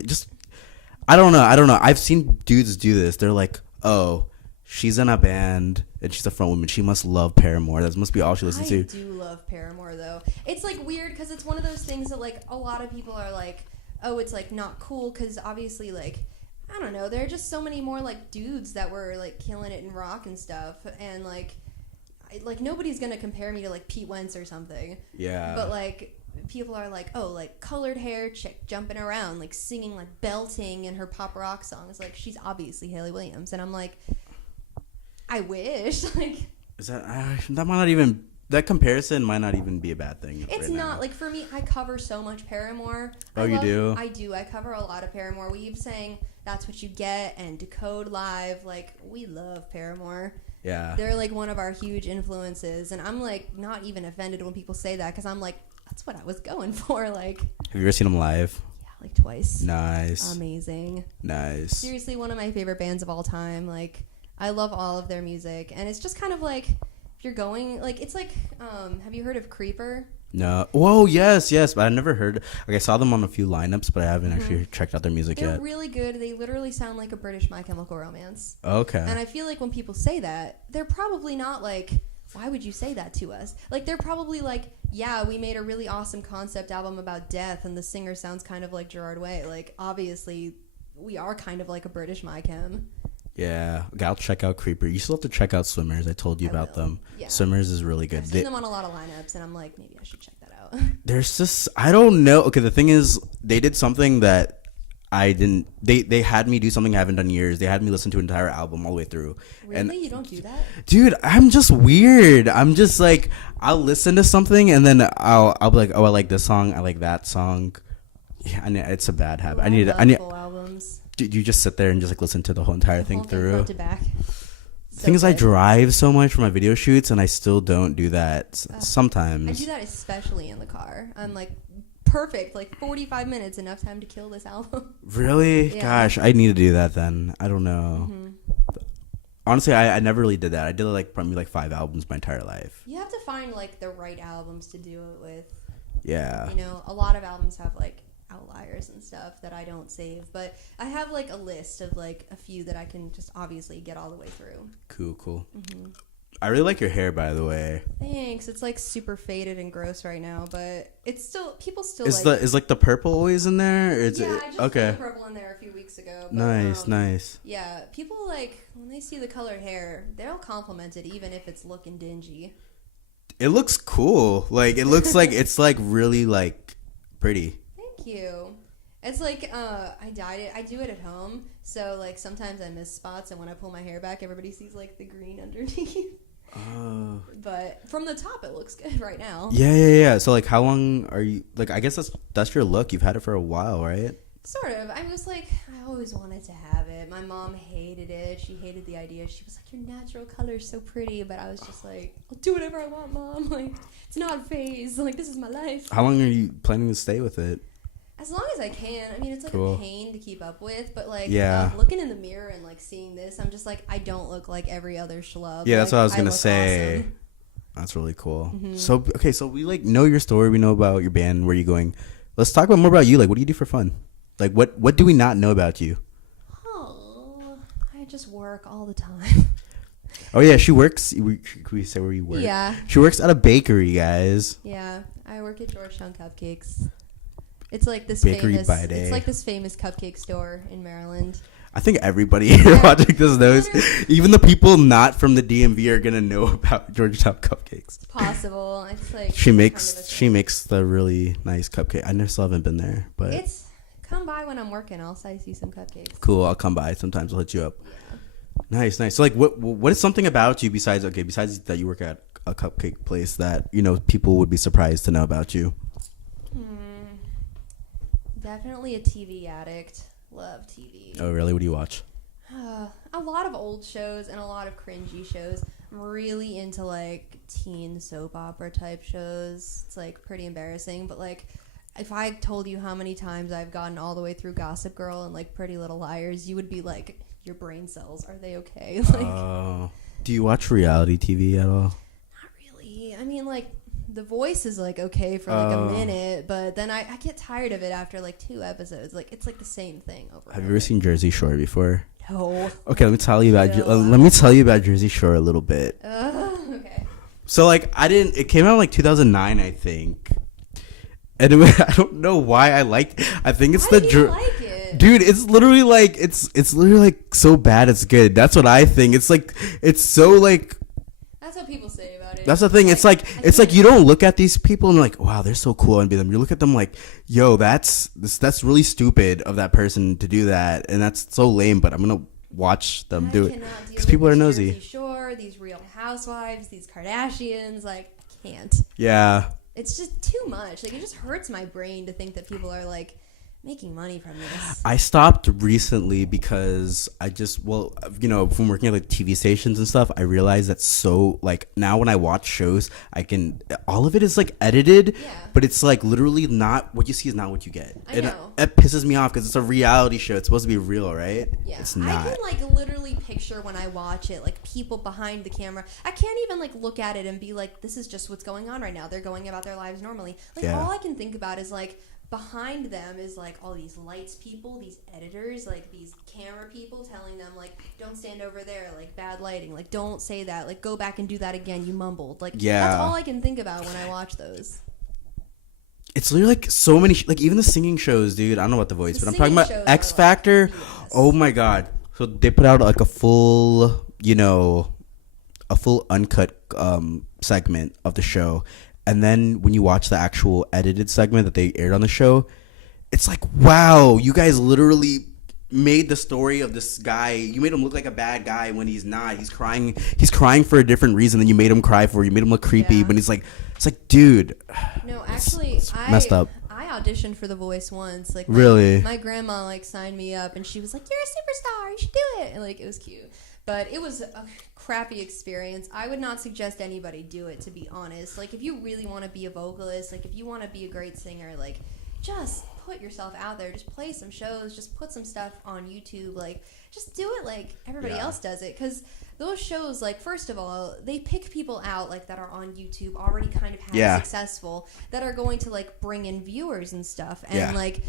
I don't know. I've seen dudes do this. They're like, oh, she's in a band and she's a front woman. She must love Paramore. That must be all she listens to. I do love Paramore, though. It's like weird because it's one of those things that like a lot of people are like, oh, it's like not cool because obviously like, I don't know, there are just so many more like dudes that were like killing it in rock and stuff, and like nobody's gonna compare me to like Pete Wentz or something. Yeah. But like people are like, oh, like colored hair chick jumping around, like singing, like belting in her pop rock songs. Like she's obviously Hayley Williams, and I'm like, I wish. Like, is that that might not even, that comparison might not even be a bad thing. It's right not now. Like for me, I cover so much Paramore. Oh, you do? I do. I cover a lot of Paramore. We've sang That's What You Get and Decode Live. Like we love Paramore. Yeah. They're like one of our huge influences, and I'm like not even offended when people say that because I'm like, that's what I was going for. Like, have you ever seen them live? Yeah, like twice. Nice. Amazing. Nice. Seriously, one of my favorite bands of all time. Like, I love all of their music, and it's just kind of like, if you're going, like, it's like, have you heard of Creeper? No. Whoa, yes, but I never heard. Like, I saw them on a few lineups, but I haven't actually checked out their music They're yet. really good. They literally sound like a British My Chemical Romance. Okay. And I feel like when people say that, they're probably not like, why would you say that to us? Like, they're probably like, yeah, we made a really awesome concept album about death, and the singer sounds kind of like Gerard Way. Like, obviously, we are kind of like a British My Chem. Yeah, I'll check out Creeper. You still have to check out Swimmers. I told you about them. Yeah. Swimmers is really good. I've seen them on a lot of lineups, and I'm like, maybe I should check that out. There's just, I don't know. Okay, the thing is, they did something that I didn't. They had me do something I haven't done in years. They had me listen to an entire album all the way through. Really? And, you don't do that? Dude, I'm just weird. I'm just like, I'll listen to something, and then I'll be like, oh, I like this song. I like that song. Yeah, it's a bad habit. I need full albums. Do you just sit there and just like listen to the whole entire thing through? Front to back. So thing is, I good. drive so much for my video shoots, and I still don't do that I sometimes. do that especially in the car. I'm like, perfect, like 45 minutes, enough time to kill this album. Really? Yeah. Gosh, I need to do that then. I don't know. Hmm. Honestly, I never really did that. I did like probably like 5 albums my entire life. You have to find like the right albums to do it with. Yeah. You know, a lot of albums have like outliers and stuff that I don't save, but I have like a list of like a few that I can just obviously get all the way through. Cool. Hmm. I really like your hair, by the way. Thanks. It's like super faded and gross right now, but it's still, people still Is like. is like the purple always in there? Or is Yeah, it I just okay? put the purple in there a few weeks ago. But, Nice. Yeah, people like when they see the colored hair, they'll compliment it even if it's looking dingy. It looks cool. Like it looks like it's like really like pretty. Thank you. It's like I dyed it. I do it at home, so like sometimes I miss spots, and when I pull my hair back, everybody sees like the green underneath. Oh. But from the top, it looks good right now. Yeah. So like, how long are you? Like, I guess that's your look. You've had it for a while, right? Sort of. I was like, I always wanted to have it. My mom hated it. She hated the idea. She was like, your natural color is so pretty. But I was just like, I'll do whatever I want, Mom. Like, it's not a phase. Like, this is my life. How long are you planning to stay with it? As long as I can. I mean, it's like Cool. a pain to keep up with. But, like, Yeah. looking in the mirror and, like, seeing this, I'm just like, I don't look like every other schlub. Yeah, that's Like, what I was gonna look say. awesome. That's really cool. Mhm. So okay, so we like know your story. We know about your band. Where you going? Let's talk about more about you. Like, what do you do for fun? Like, what do we not know about you? Oh, I just work all the time. Oh yeah, she works. Can we say where you work? Yeah. She works at a bakery, guys. Yeah, I work at Georgetown Cupcakes. It's like this Bakery famous. by day. It's like this famous cupcake store in Maryland. I think everybody here Yeah. watching this knows. Literally. Even the people not from the DMV are gonna know about Georgetown Cupcakes. It's possible. It's like She kind makes of a she thing. makes the really nice cupcake. I still haven't been there, but It's come by when I'm working. I'll size you some cupcakes. cool. I'll come by sometimes. I'll hit you up. Yeah. Nice. So like, what is something about you besides that you work at a cupcake place that people would be surprised to know about you? Definitely a TV addict. Love TV. Oh really? What do you watch? A lot of old shows and a lot of cringy shows. I'm really into like teen soap opera type shows. It's like pretty embarrassing, but like if I told you how many times I've gotten all the way through Gossip Girl and like Pretty Little Liars, you would be like, your brain cells, are they okay? Like, Do you watch reality TV at all? not really. I mean, like The Voice is like okay for like a minute, but then I get tired of it after like 2 episodes. Like it's like the same thing over. Have you ever seen Jersey Shore before? No. Okay, let me tell you about No. let me tell you about Jersey Shore a little bit. Okay. So like it came out in like 2009, I think. And I don't know why I think it's Why the do you like it? dude. It's literally like it's literally like so bad it's good. That's what I think. It's like it's so like. That's what people say about it. That's the thing. It's like you don't look at these people and like, wow, they're so cool and be them. You look at them like, yo, that's really stupid of that person to do that, and that's so lame. But I'm gonna watch them do it because people are nosy. Jersey Shore, these Real Housewives, these Kardashians, like I can't. Yeah. It's just too much. Like it just hurts my brain to think that people are like making money from this. I stopped recently because from working at like TV stations and stuff, I realized that now when I watch shows, all of it is like edited, Yeah. but it's like literally not what you see is not what you get. I know. It pisses me off because it's a reality show. It's supposed to be real, right? Yeah, It's not. I can like literally picture when I watch it, like people behind the camera. I can't even like look at it and be like, this is just what's going on right now. They're going about their lives normally. Like Yeah. all I can think about is like behind them is like all these lights people, these editors, like these camera people telling them like, don't stand over there, like bad lighting, like don't say that, like go back and do that again, you mumbled. Like Yeah. that's all I can think about when I watch those. It's literally like so many like even the singing shows, dude. I don't know about The Voice, The but I'm talking singing about shows X are, like, Factor. BS. Oh my god! So they put out like a full uncut segment of the show, and then when you watch the actual edited segment that they aired on the show, it's like, wow, you guys literally made the story of this guy. You made him look like a bad guy when he's not. He's crying for a different reason than you made him cry for. You made him look creepy, Yeah. but it's like, dude. No, actually, it's messed up. I auditioned for The Voice once. Like, Really? my grandma like signed me up, and she was like, "You're a superstar. You should do it." And like, it was cute. But it was a crappy experience. I would not suggest anybody do it, to be honest. Like, if you really want to be a vocalist, like, if you want to be a great singer, like, just put yourself out there. Just play some shows. Just put some stuff on YouTube. Like, just do it like everybody else does it. Because those shows, like, first of all, they pick people out, like, that are on YouTube, already kind of successful, that are going to, like, bring in viewers and stuff. And, like,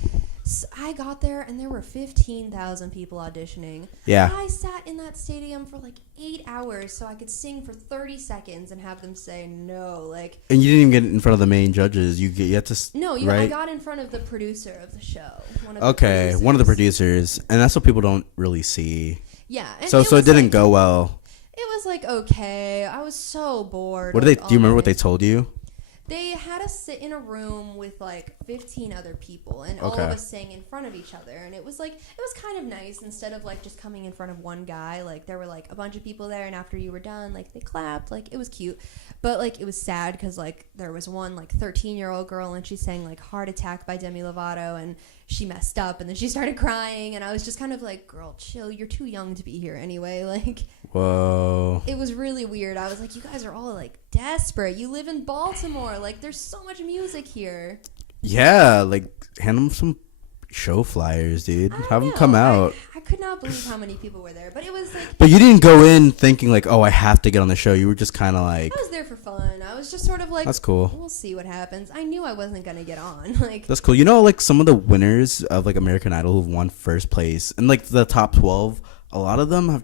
so I got there, and there were 15,000 people auditioning. Yeah. I sat in that stadium for, like, 8 hours so I could sing for 30 seconds and have them say no. Like, and you didn't even get in front of the main judges. You had to... No, right? I got in front of the producer of the show. One of the producers. And that's what people don't really see. Yeah. And so it didn't go well. It was, like, okay. I was so bored. What did they... Do you remember what they told you? They had us sit in a room with, like, 15 other people, and all of us sang in front of each other, and it was, like, it was kind of nice. Instead of, like, just coming in front of one guy, like, there were, like, a bunch of people there, and after you were done, like, they clapped. Like, it was cute. But, like, it was sad because, like, there was one, like, 13-year-old girl, and she sang, like, Heart Attack by Demi Lovato, and she messed up, and then she started crying, and I was just kind of like, girl, chill, you're too young to be here anyway. Like, whoa. It was really weird. I was like, you guys are all, like, desperate. You live in Baltimore. Like, there's so much music here. Yeah, like, hand them some show flyers, dude. Have them come out. I could not believe how many people were there, but it was like... But you didn't go in thinking, like, oh, I have to get on the show. You were just kind of like... I was there for fun. I was just sort of like... That's cool. We'll see what happens. I knew I wasn't going to get on. Like, that's cool. You know, like, some of the winners of, like, American Idol who've won first place, and, like, the top 12, a lot of them have...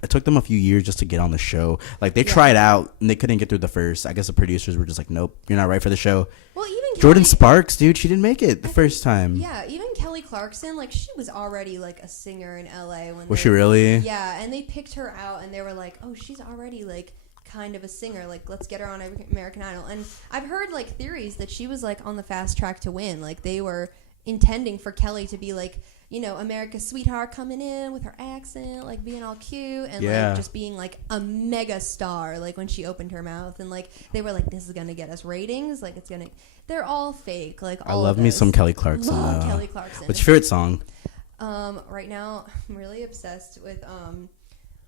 It took them a few years just to get on the show. Like, they tried out, and they couldn't get through the first. I guess the producers were just like, nope, you're not right for the show. Well, even Jordan Sparks, dude, she didn't make it the first time. Yeah, even Kelly Clarkson, like, she was already, like, a singer in L.A. Was she really? Yeah, and they picked her out, and they were like, oh, she's already, like, kind of a singer. Like, let's get her on American Idol. And I've heard, like, theories that she was, like, on the fast track to win. Like, they were intending for Kelly to be, like, you know, America's sweetheart coming in with her accent, like, being all cute and, like, just being, like, a mega star, like, when she opened her mouth. And, like, they were like, this is going to get us ratings. Like, it's going to... They're all fake. Like, all I love me some Kelly Clarkson, though. Kelly Clarkson. What's your favorite song? Right now, I'm really obsessed with,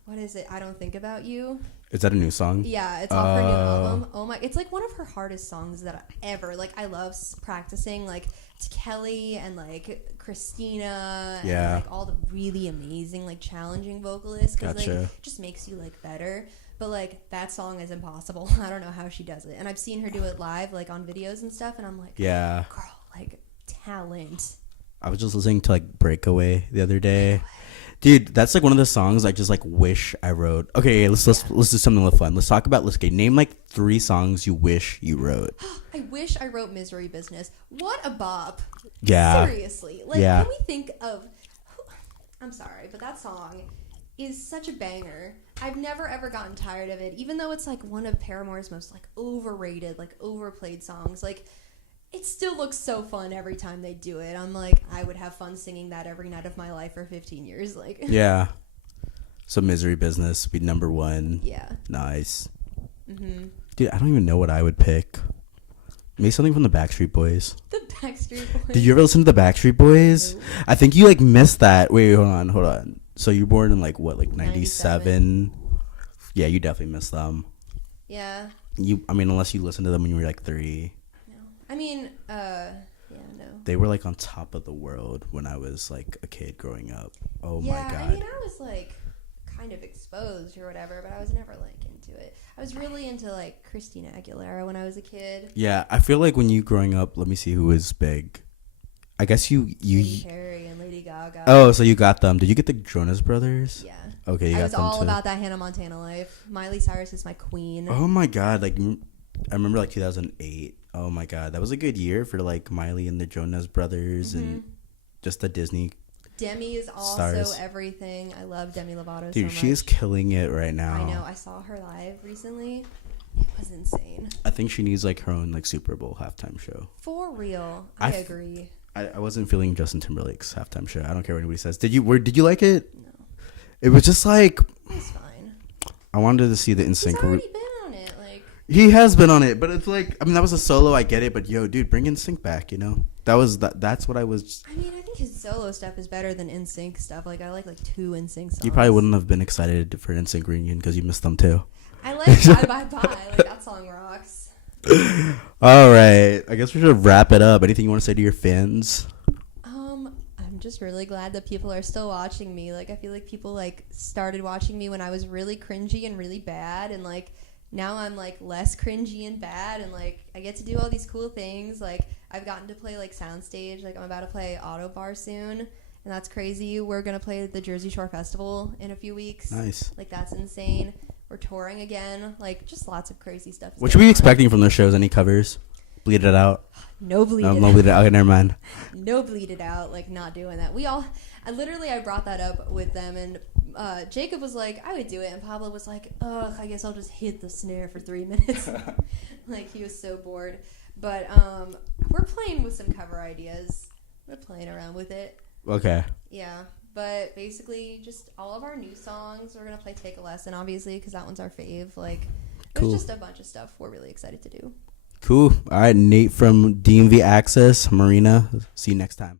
what is it? I Don't Think About You. Is that a new song? Yeah, it's off her new album. Oh my, it's like one of her hardest songs that I ever, like, I love practicing, like, to Kelly and, like, Christina and, like, all the really amazing, like, challenging vocalists, because, like, it just makes you, like, better. But, like, that song is impossible. I don't know how she does it. And I've seen her do it live, like, on videos and stuff, and I'm like, girl, like, talent. I was just listening to, like, Breakaway the other day. Dude, that's, like, one of the songs I just, like, wish I wrote. Okay, let's do something fun. Let's talk about, name, like, 3 songs you wish you wrote. I wish I wrote Misery Business. What a bop. Yeah. Seriously. Like, can we think of... I'm sorry, but that song is such a banger. I've never, ever gotten tired of it, even though it's, like, one of Paramore's most, like, overrated, like, overplayed songs. Like... It still looks so fun every time they do it. I'm like, I would have fun singing that every night of my life for 15 years. Like, yeah. So Misery Business be number 1. Yeah. Nice. Mm-hmm. Dude, I don't even know what I would pick. Maybe something from the Backstreet Boys. The Backstreet Boys. Did you ever listen to the Backstreet Boys? No. I think you, like, missed that. Wait, hold on. So you were born in, like, what, like 97? Yeah, you definitely missed them. Yeah. I mean, unless you listened to them when you were, like, 3. I mean, no. They were, like, on top of the world when I was, like, a kid growing up. Oh, my God. I mean, I was, like, kind of exposed or whatever, but I was never, like, into it. I was really into, like, Christina Aguilera when I was a kid. Yeah, I feel like when you growing up, let me see who was big. I guess you... Katy Perry and Lady Gaga. Oh, so you got them. Did you get the Jonas Brothers? Yeah. Okay, you got them, too. I was all about that Hannah Montana life. Miley Cyrus is my queen. Oh, my God. Like, I remember, like, 2008. Oh my God, that was a good year for, like, Miley and the Jonas Brothers and just the Disney. Demi is also stars. Everything. I love Demi Lovato. Dude, so much. she is killing it right now. I know. I saw her live recently. It was insane. I think she needs, like, her own, like, Super Bowl halftime show. For real, I agree. I wasn't feeling Justin Timberlake's halftime show. I don't care what anybody says. Did you like it? No. It was just like. It was fine. I wanted to see the NSYNC. He's already been on it, like. He has been on it, but it's like, I mean, that was a solo. I get it, but yo, dude, bring NSYNC back. You know, that's what I was. I mean, I think his solo stuff is better than NSYNC stuff. Like I like 2 NSYNC songs. You probably wouldn't have been excited for NSYNC reunion because you missed them too. I like Bye Bye Bye. Like that song rocks. All right, I guess we should wrap it up. Anything you want to say to your fans? I'm just really glad that people are still watching me. Like I feel like people like started watching me when I was really cringy and really bad, and like now I'm like less cringy and bad, and like I get to do all these cool things. Like I've gotten to play like soundstage. Like I'm about to play Auto Bar soon, and that's crazy. We're gonna play the Jersey Shore Festival in a few weeks. Nice. Like that's insane. We're touring again. Like just lots of crazy stuff. What should we be expecting from those shows? Any covers? Bleed it out. No bleed No, it no out. bleed it out. Okay, never mind. No bleed it out. Like not doing that. I brought that up with them, and Jacob was like, I would do it, and Pablo was like, ugh, I guess I'll just hit the snare for 3 minutes. Like he was so bored. But we're playing with some cover ideas. We're playing around with it. Okay. Yeah. But basically, just all of our new songs. We're gonna play "Take a Lesson," obviously, because that one's our fave. Like, there's Cool. just a bunch of stuff we're really excited to do. Cool. All right, Nate from DMV Access, Marina. See you next time.